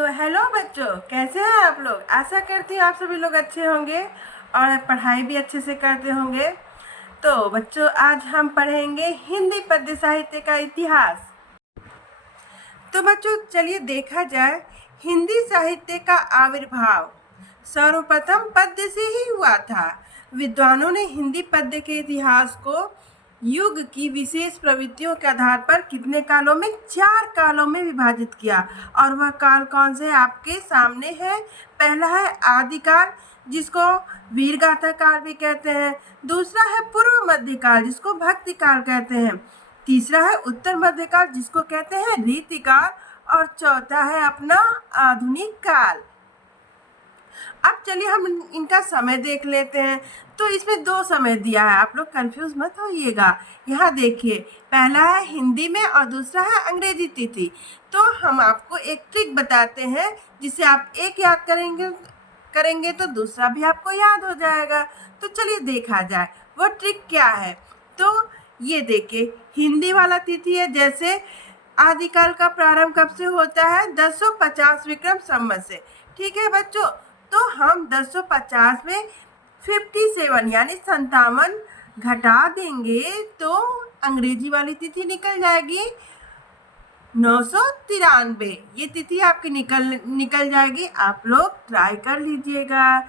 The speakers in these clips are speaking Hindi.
तो हेलो बच्चों, कैसे हैं आप लोग। आशा करती हूँ आप सभी लोग अच्छे होंगे और पढ़ाई भी अच्छे से करते होंगे। तो बच्चों, आज हम पढ़ेंगे हिंदी पद्य साहित्य का इतिहास। तो बच्चों चलिए देखा जाए हिंदी साहित्य का आविर्भाव सर्वप्रथम पद्य से ही हुआ था। विद्वानों ने हिंदी पद्य के इतिहास को युग की विशेष प्रवृत्तियों के आधार पर कितने कालों में, 4 कालों में विभाजित किया। और वह काल कौन से आपके सामने है। पहला है आदिकाल, जिसको वीरगाथा काल भी कहते हैं। दूसरा है पूर्व मध्यकाल, जिसको भक्ति काल कहते हैं। तीसरा है उत्तर मध्यकाल, जिसको कहते हैं रीतिकाल। और चौथा है अपना आधुनिक काल। अब चलिए हम इनका समय देख लेते हैं। तो इसमें 2 समय दिया है, आप लोग कंफ्यूज मत होइएगा। यहाँ देखिए, पहला है हिंदी में और दूसरा है अंग्रेजी तिथि। तो हम आपको एक ट्रिक बताते हैं, जिसे आप एक याद करेंगे तो दूसरा भी आपको याद हो जाएगा। तो चलिए देखा जाए वो ट्रिक क्या है। तो ये देखिए, हिंदी वाला तिथि है, जैसे आदिकाल का प्रारंभ कब से होता है, 1050 विक्रम संवत से। ठीक है बच्चों, तो हम 1050 में 57 यानी 57 घटा देंगे तो अंग्रेजी वाली तिथि निकल जाएगी 993। ये तिथि आपकी निकल जाएगी। आप लोग ट्राई कर लीजिएगा।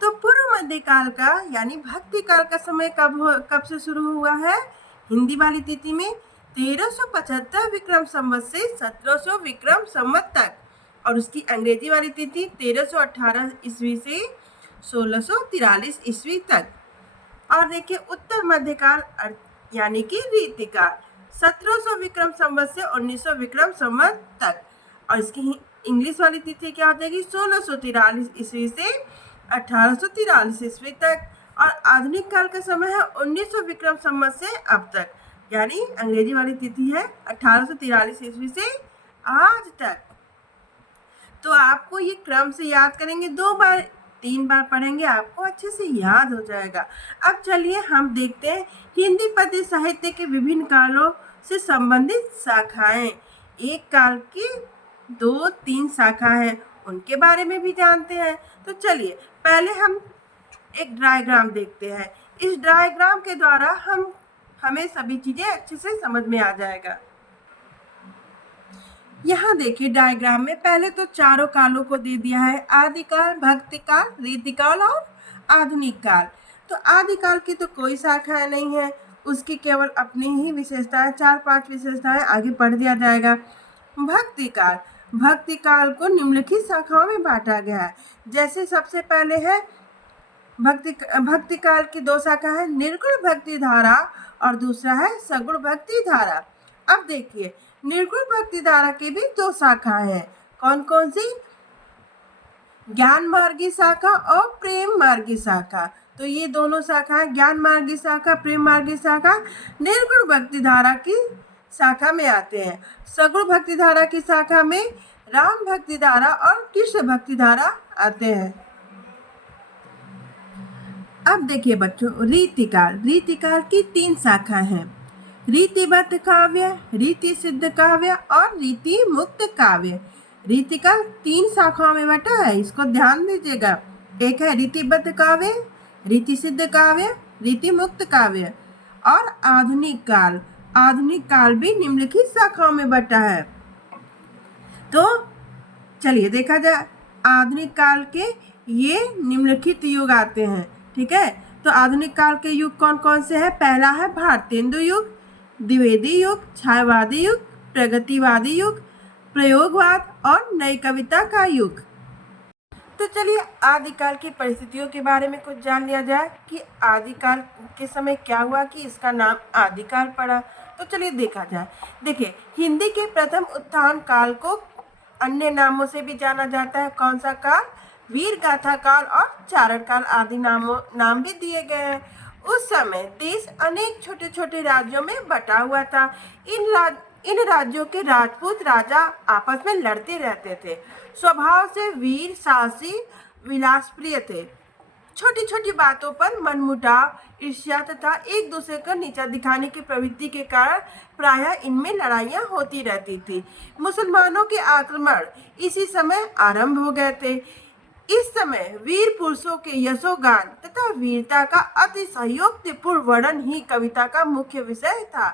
तो पूर्व मध्यकाल का यानी भक्ति काल का समय कब से शुरू हुआ है। हिंदी वाली तिथि में 1375 विक्रम संवत से 1700 विक्रम संवत तक। और उसकी अंग्रेजी वाली तिथि 1318 ईस्वी से 1643 ईस्वी तक। और देखिए उत्तर मध्यकाल यानी कि रीतिकाल 1700 विक्रम संवत से 1900 विक्रम संवत तक। और इसकी इंग्लिश वाली तिथि क्या हो जाएगी, 1643 ईस्वी से 1843 ईस्वी तक। और आधुनिक काल का समय है 1900 विक्रम संवत से अब तक, यानी अंग्रेजी वाली तिथि है 1843 ईस्वी से आज तक। तो आपको ये क्रम से याद करेंगे, 2 बार 3 बार पढ़ेंगे, आपको अच्छे से याद हो जाएगा। अब चलिए हम देखते हैं हिंदी पद्य साहित्य के विभिन्न कालों से संबंधित शाखाएं। एक काल की 2-3 शाखा है, उनके बारे में भी जानते हैं। तो चलिए पहले हम एक डायग्राम देखते हैं। इस डायग्राम के द्वारा हमें सभी चीजें अच्छे से समझ में आ जाएगा। यहाँ देखिए डायग्राम में पहले तो चारों कालों को दे दिया है, आदिकाल, भक्तिकाल, रीतिकाल और आधुनिक काल। तो आदिकाल की तो कोई शाखा नहीं है, उसकी केवल अपनी ही विशेषताएं, 4-5 विशेषताएं आगे पढ़ दिया जाएगा। भक्तिकाल, भक्तिकाल को निम्नलिखित शाखाओं में बांटा गया है। जैसे सबसे पहले है भक्तिकाल की 2 शाखा है, निर्गुण भक्ति धारा और दूसरा है सगुण भक्ति धारा। अब देखिए निर्गुण भक्ति धारा की भी 2 शाखाएं हैं। कौन कौन सी, ज्ञान मार्गी शाखा और प्रेम मार्गी शाखा। तो ये दोनों शाखाएं, ज्ञान मार्गी शाखा, प्रेम मार्गी शाखा, निर्गुण भक्ति धारा की शाखा में आते हैं। सगुण भक्ति धारा की शाखा में राम भक्ति धारा और कृष्ण भक्ति धारा आते हैं। अब देखिए बच्चों, रीतिकाल, रीतिकाल की 3 शाखा हैं, रीतिबद्ध काव्य, रीति सिद्ध काव्य और रीति मुक्त काव्य। रीतिकाल 3 शाखाओं में बटा है, इसको ध्यान दीजिएगा। एक है रीतिबद्ध काव्य, रीति सिद्ध काव्य, रीति मुक्त काव्य। और आधुनिक काल, आधुनिक काल भी निम्नलिखित शाखाओं में बटा है। तो चलिए देखा जाए, आधुनिक काल के ये निम्नलिखित युग आते हैं। ठीक है, तो आधुनिक काल के युग कौन कौन से हैं। पहला है भारतेंदु युग, द्विवेदी युग, छायावादी युग, प्रगतिवादी युग, प्रयोगवाद और नई कविता का युग। तो चलिए आदिकाल की परिस्थितियों के बारे में कुछ जान लिया जाए कि आदिकाल के समय क्या हुआ कि इसका नाम आदिकाल पड़ा। तो चलिए देखा जाए। देखिए हिंदी के प्रथम उत्थान काल को अन्य नामों से भी जाना जाता है। कौन सा काल, वीरगाथा काल और चारण काल आदि नाम भी दिए गए हैं। उस समय देश अनेक छोटे छोटे राज्यों में बटा हुआ था। इन राज्यों के राजपूत राजा आपस में लड़ते रहते थे। स्वभाव से वीर, साहसी, विलासप्रिय थे। छोटी छोटी बातों पर मनमुटाव, ईर्ष्या तथा एक दूसरे को नीचा दिखाने की प्रवृत्ति के कारण प्रायः इनमें लड़ाइयां होती रहती थी। मुसलमानों के आक्रमण इसी समय आरंभ हो गए थे। इस समय वीर पुरुषों के यशोगान तथा वीरता का अतिशयोक्तिपूर्ण वर्णन ही कविता का मुख्य विषय था।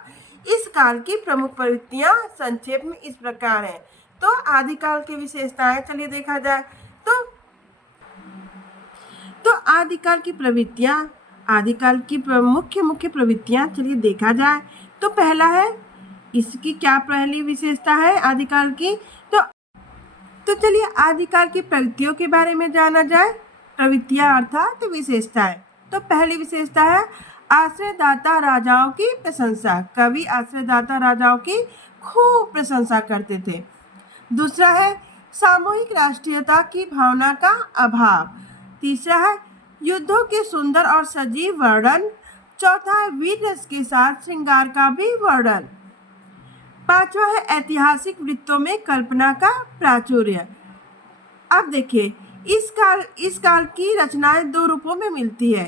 इस काल की प्रमुख प्रवृत्तियां संक्षेप में इस प्रकार हैं। तो आदिकाल की विशेषताएं चलिए देखा जाए तो आदिकाल की प्रवृत्तियां, आदिकाल की मुख्य प्रवृत्तियां चलिए देखा जाए तो पहला है, इसकी क्या पहली विशेषता है आदिकाल की, तो चलिए आदिकाल की प्रवृत्तियों के बारे में जाना जाए। प्रवृत्तियां अर्थात विशेषताएं। तो पहली विशेषता है आश्रयदाता राजाओं की प्रशंसा। कवि आश्रयदाता राजाओं की खूब प्रशंसा करते थे। दूसरा है सामूहिक राष्ट्रीयता की भावना का अभाव। तीसरा है युद्धों के सुंदर और सजीव वर्णन। चौथा है वीर रस के साथ श्रृंगार का भी वर्णन। पांचवा है ऐतिहासिक वृत्तों में कल्पना का प्राचुर्य। अब देखिए इस काल की रचनाएं दो रूपों में मिलती है।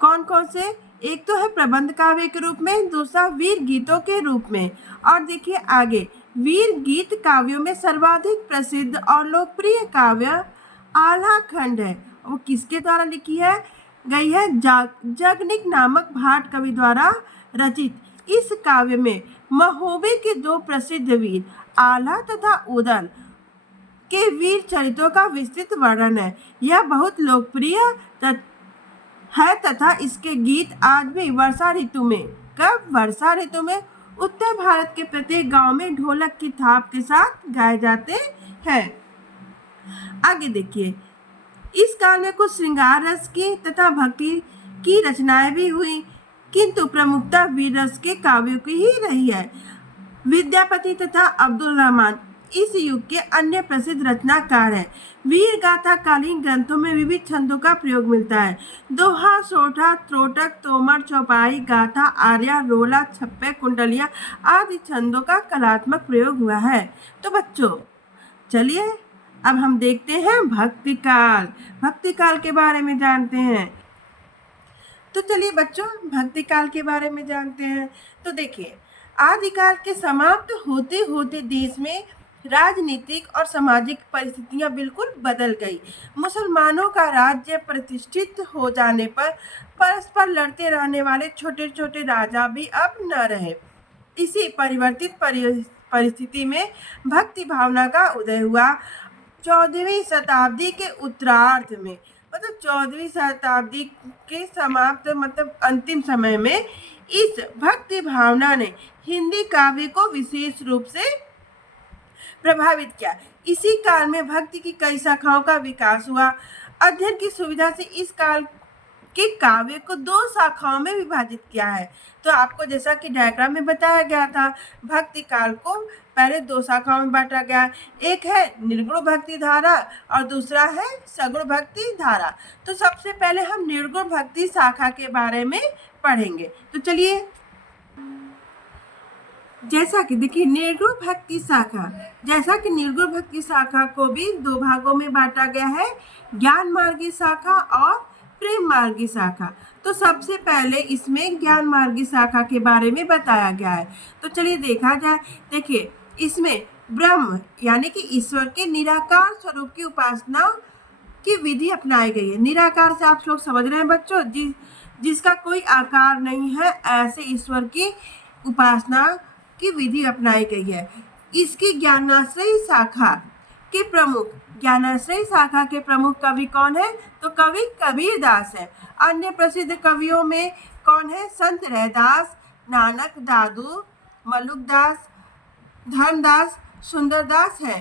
कौन कौन से? एक तो है प्रबंध काव्य के रूप में, दूसरा वीर गीतों के रूप में। और देखिए आगे, वीर गीत काव्यों में सर्वाधिक प्रसिद्ध और लोकप्रिय काव्य आल्हा खंड है। वो किसके द्वारा लिखी है गई है? जगनिक नामक भाट कवि द्वारा रचित। इस काव्य में महोबे के दो प्रसिद्ध वीर आल्हा तथा उदल के वीर चरित्रों का विस्तृत वर्णन है। यह बहुत लोकप्रिय है तथा इसके गीत आज भी वर्षा ऋतु में, कब? वर्षा ऋतु में उत्तर भारत के प्रत्येक गांव में ढोलक की थाप के साथ गाए जाते हैं। आगे देखिए, इस काल में कुछ श्रृंगार रस की तथा भक्ति की रचनाएं भी हुई, किंतु प्रमुखता वीर रस के काव्यों की ही रही है। विद्यापति तथा अब्दुल रहमान इस युग के अन्य प्रसिद्ध रचनाकार हैं। वीर गाथा कालीन ग्रंथों में विविध छंदों का प्रयोग मिलता है। दोहा, सोठा, त्रोटक, तोमर, चौपाई, गाथा, आर्या, रोला, छप्पे, कुंडलिया आदि छंदों का कलात्मक प्रयोग हुआ है। तो बच्चों चलिए अब हम देखते हैं भक्ति काल के बारे में जानते हैं। तो चलिए बच्चों भक्ति काल के बारे में जानते हैं। तो देखिए आदिकाल के समाप्त होते होते देश में राजनीतिक और सामाजिक परिस्थितियां बिल्कुल बदल गई। मुसलमानों का राज्य प्रतिष्ठित हो जाने पर परस्पर लड़ते रहने वाले छोटे छोटे राजा भी अब न रहे। इसी परिवर्तित परिस्थिति में भक्ति भावना का उदय हुआ। 14वीं शताब्दी के उत्तरार्ध में, मतलब 14वीं शताब्दी के समाप्त अंतिम समय में इस भक्ति भावना ने हिंदी काव्य को विशेष रूप से प्रभावित किया। इसी काल में भक्ति की कई शाखाओं का विकास हुआ। अध्ययन की सुविधा से इस काल के काव्य को दो शाखाओं में विभाजित किया है। तो आपको जैसा कि डायग्राम में बताया गया था, भक्ति काल को पहले दो शाखाओं में बांटा गया। एक है निर्गुण भक्ति धारा और दूसरा है सगुण भक्ति धारा। तो सबसे पहले हम निर्गुण भक्ति शाखा के बारे में पढ़ेंगे। तो चलिए जैसा कि देखिए निर्गुण भक्ति शाखा को भी दो भागों में बांटा गया है, ज्ञान मार्गी शाखा और प्रेम मार्गी शाखा। तो सबसे पहले इसमें ज्ञान मार्गी शाखा के बारे में बताया गया है। तो चलिए देखा जाए। देखिए इसमें ब्रह्म यानी कि ईश्वर के निराकार स्वरूप की उपासना की विधि अपनाई गई है। निराकार से आप लोग समझ रहे हैं बच्चों, जिसका कोई आकार नहीं है, ऐसे ईश्वर की उपासना की विधि अपनाई गई है। इसकी ज्ञानाश्रयी शाखा के प्रमुख कवि कौन है? तो कवि कबीर दास है। अन्य प्रसिद्ध कवियों में कौन है? संत रैदास, नानक दादू, मलुकदास, धर्मदास, सुंदरदास है।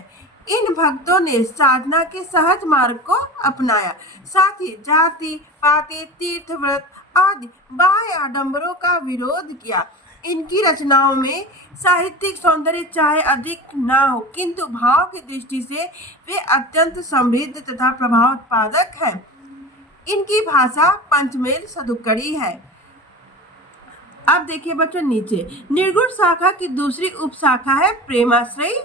इन भक्तों ने साधना के सहज मार्ग को अपनाया, साथ ही जाति पाति तीर्थ व्रत आदि बाह्य आडंबरों का विरोध किया। इनकी रचनाओं में साहित्यिक सौंदर्य चाहे अधिक ना हो, किंतु भाव की दृष्टि से वे अत्यंत समृद्ध तथा प्रभाव उत्पादक है। इनकी भाषा पंचमेल सदुक्कड़ी है। अब देखिए बच्चों नीचे निर्गुण शाखा की दूसरी उपशाखा है प्रेमाश्रयी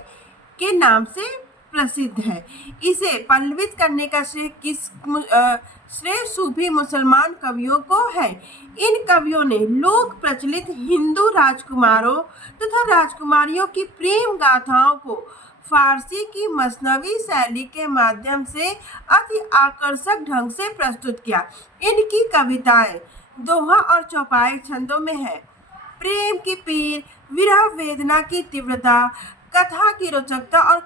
के नाम से प्रसिद्ध है। इसे पल्लवित करने का श्रेय सूफी मुसलमान कवियों को है। इन कवियों ने लोक प्रचलित हिंदू राजकुमारों तथा राजकुमारियों की प्रेम गाथाओं को फारसी की मसनवी शैली के माध्यम से अति आकर्षक ढंग से प्रस्तुत किया। इनकी कविताएं दोहा और चौपाई छंदों में है। प्रेम की पीर, विरह वेदना की तीव्रता, कथा की रोचकता और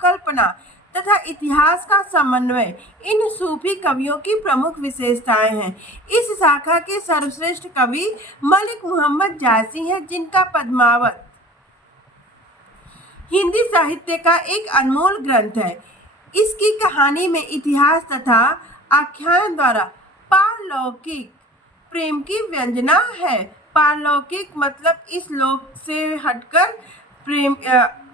कल्पना तथा इतिहास का समन्वय इन सूफी कवियों की प्रमुख विशेषताएं हैं। इस शाखा के सर्वश्रेष्ठ कवि मलिक मोहम्मद जायसी हैं, जिनका पद्मावत हिंदी साहित्य का एक अनमोल ग्रंथ है। इसकी कहानी में इतिहास तथा आख्यान द्वारा पारलौकिक प्रेम की व्यंजना है। पारलौकिक मतलब इस लोक से हटकर प्रेम,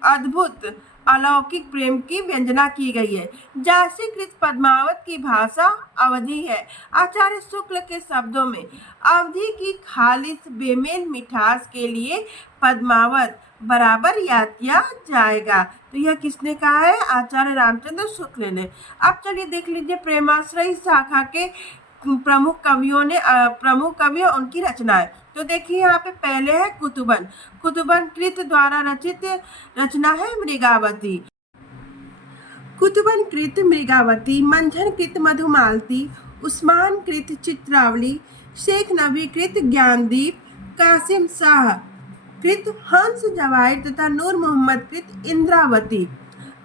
अद्भुत अलौकिक प्रेम की व्यंजना की गई है। जायसी कृत पद्मावत की भाषा अवधी है। आचार्य शुक्ल के शब्दों में अवधी की खालिस बेमेल मिठास के लिए पद्मावत बराबर याद किया जाएगा। तो यह किसने कहा है? आचार्य रामचंद्र शुक्ल ने। अब चलिए देख लीजिए प्रेमाश्रयी शाखा के प्रमुख कवि और उनकी रचनाएं। तो देखिए यहाँ पे पहले है कुतुबन कृत द्वारा रचित रचना है मृगावती। कुतुबन कृत मृगावती, मंझन कृत मधुमालती, उस्मान कृत चित्रावली, शेख नबी कृत ज्ञानदीप, कासिम शाह कृत हंस जवाहिर तथा नूर मोहम्मद कृत इंद्रावती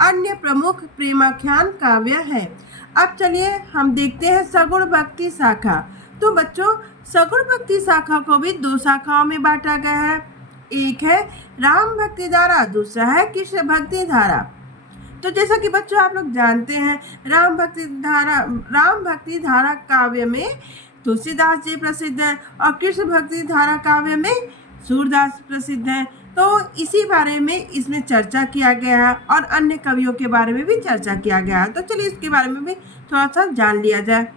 अन्य प्रमुख प्रेमाख्यान काव्य है। अब चलिए हम देखते हैं सगुण भक्ति शाखा। तो बच्चों, सगुण भक्ति शाखा को भी दो शाखाओं में बांटा गया है। एक है राम भक्ति धारा, दूसरा है कृष्ण भक्ति धारा। तो जैसा कि बच्चों आप लोग जानते हैं, राम भक्ति धारा काव्य में तुलसीदास जी प्रसिद्ध हैं और कृष्ण भक्ति धारा काव्य में सूरदास प्रसिद्ध हैं। तो इसी बारे में इसमें चर्चा किया गया है और अन्य कवियों के बारे में भी चर्चा किया गया है। तो चलिए इसके बारे में भी थोड़ा सा जान लिया जाए।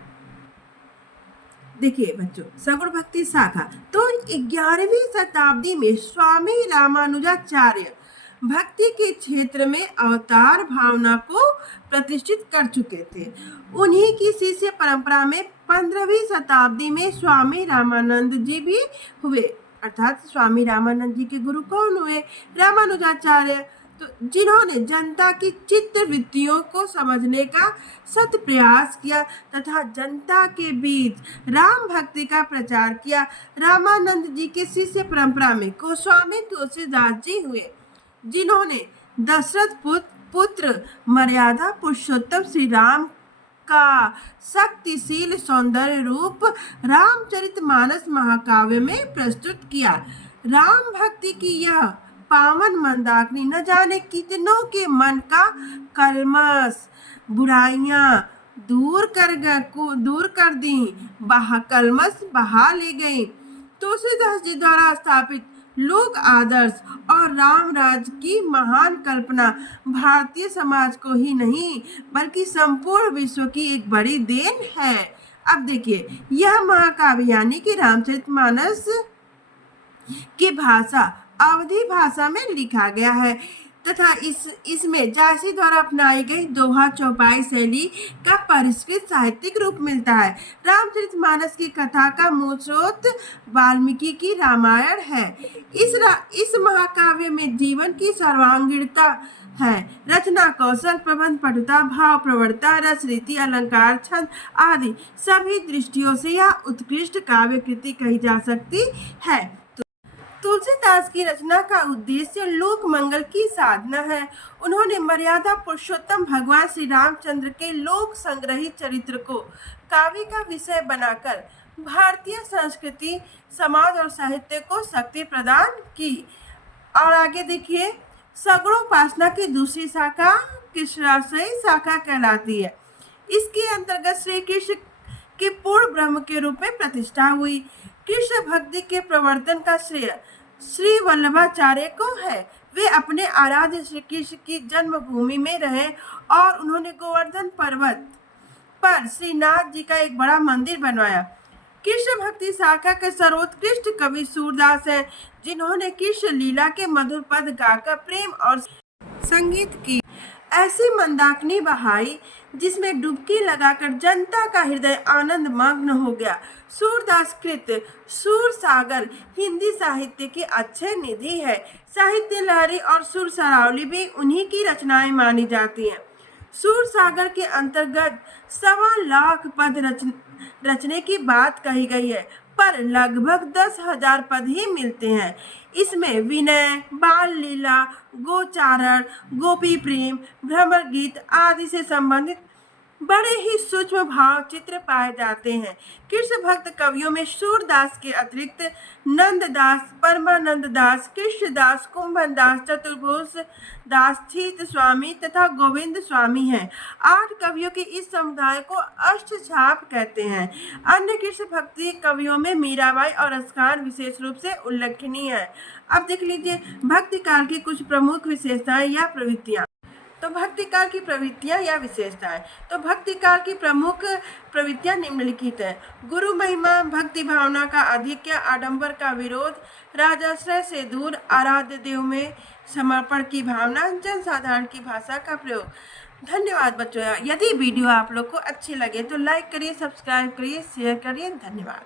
देखिए बच्चों, सगुण भक्ति शाखा तो 11वीं शताब्दी में स्वामी रामानुजाचार्य भक्ति के क्षेत्र में अवतार भावना को प्रतिष्ठित कर चुके थे। उन्हीं की शिष्य परंपरा में 15वीं शताब्दी में स्वामी रामानंद जी भी हुए। अर्थात स्वामी रामानंद जी के गुरु कौन हुए? रामानुजाचार्य। तो जिन्होंने जनता की चित्त वृत्तियों को समझने का सत प्रयास किया तथा जनता के बीच राम भक्ति का प्रचार किया। रामानंद जी के शिष्य परंपरा में गोस्वामी तुलसीदास जी हुए, जिन्होंने दशरथ पुत्र मर्यादा पुरुषोत्तम श्री राम का शक्तिशील सौंदर्य रूप रामचरितमानस महाकाव्य में प्रस्तुत किया। राम भक्ति की यह पावन मंदाकिनी न जाने कितनों के मन का कलमश बुराइयां दूर कर दी, कलमश बहा ले गई। तुलसीदास जी द्वारा स्थापित लोक आदर्श और राम राज की महान कल्पना भारतीय समाज को ही नहीं बल्कि संपूर्ण विश्व की एक बड़ी देन है। अब देखिए, यह महाकाव्य यानी कि रामचरितमानस की भाषा अवधी भाषा में लिखा गया है तथा इसमें जायसी द्वारा अपनाई गई दोहा चौपाई शैली का परिष्कृत साहित्यिक रूप मिलता है। रामचरितमानस की कथा का मूल स्रोत वाल्मीकि की रामायण है। इस महाकाव्य में जीवन की सर्वांगीणता है। रचना कौशल, प्रबंध पटुता, भाव प्रवणता, रस रीति, अलंकार, छंद आदि सभी दृष्टियों से यह उत्कृष्ट काव्य कृति कही जा सकती है। तुलसीदास की रचना का उद्देश्य लोक मंगल की साधना है। उन्होंने मर्यादा पुरुषोत्तम भगवान श्री रामचंद्र के लोक संग्रहित चरित्र को काव्य का विषय बनाकर भारतीय संस्कृति, समाज और साहित्य को शक्ति प्रदान की। और आगे देखिए, सगुणोपासना की दूसरी शाखा कृष्णाश्रयी शाखा कहलाती है। इसके अंतर्गत श्री कृष्ण के पूर्ण ब्रह्म के रूप में प्रतिष्ठा हुई। कृष्ण भक्ति के प्रवर्तन का श्रेय श्री वल्लभाचार्य को है। वे अपने आराध्य श्री कृष्ण की जन्मभूमि में रहे और उन्होंने गोवर्धन पर्वत पर श्रीनाथ जी का एक बड़ा मंदिर बनवाया। कृष्ण भक्ति शाखा के सर्वोत्कृष्ट कवि सूरदास हैं, जिन्होंने कृष्ण लीला के मधुर पद गाकर प्रेम और संगीत की ऐसी मंदाकिनी बहाई जिसमें डुबकी लगाकर जनता का हृदय आनंद मग्न हो गया। सूरदास कृत सूर सागर हिंदी साहित्य की अच्छे निधि है। साहित्य लहरी और सुर सरावली भी उन्हीं की रचनाएं मानी जाती हैं। सूर सागर के अंतर्गत 1.25 लाख पद रचने की बात कही गई है, पर लगभग 10,000 पद ही मिलते हैं। इसमें विनय, बाल लीला, गोचारण, गोपी प्रेम, भ्रमर गीत आदि से संबंधित बड़े ही सूक्ष्म भाव चित्र पाए जाते हैं। कृष्ण भक्त कवियों में सूरदास के अतिरिक्त नंददास, परमानंद दास, कृष्णदास, कुंभन दास, चतुर्भुज दास, छीत स्वामी तथा गोविंद स्वामी हैं। 8 कवियों के इस समुदाय को अष्टछाप कहते हैं। अन्य कृष्ण भक्ति कवियों में मीराबाई और रसखान विशेष रूप से उल्लेखनीय है। अब देख लीजिए भक्ति काल की कुछ प्रमुख विशेषताएं या प्रवृत्तियां। तो भक्ति काल की प्रवृत्तियां या विशेषताएं। तो भक्ति काल की प्रमुख प्रवृत्तियां निम्नलिखित है। गुरु महिमा, भक्ति भावना का आधिक्य, आडंबर का विरोध, राजाश्रय से दूर, आराध्य देव में समर्पण की भावना, जनसाधारण की भाषा का प्रयोग। धन्यवाद बच्चों। यदि वीडियो आप लोग को अच्छी लगे तो लाइक करिए, सब्सक्राइब करिए, शेयर करिए। धन्यवाद।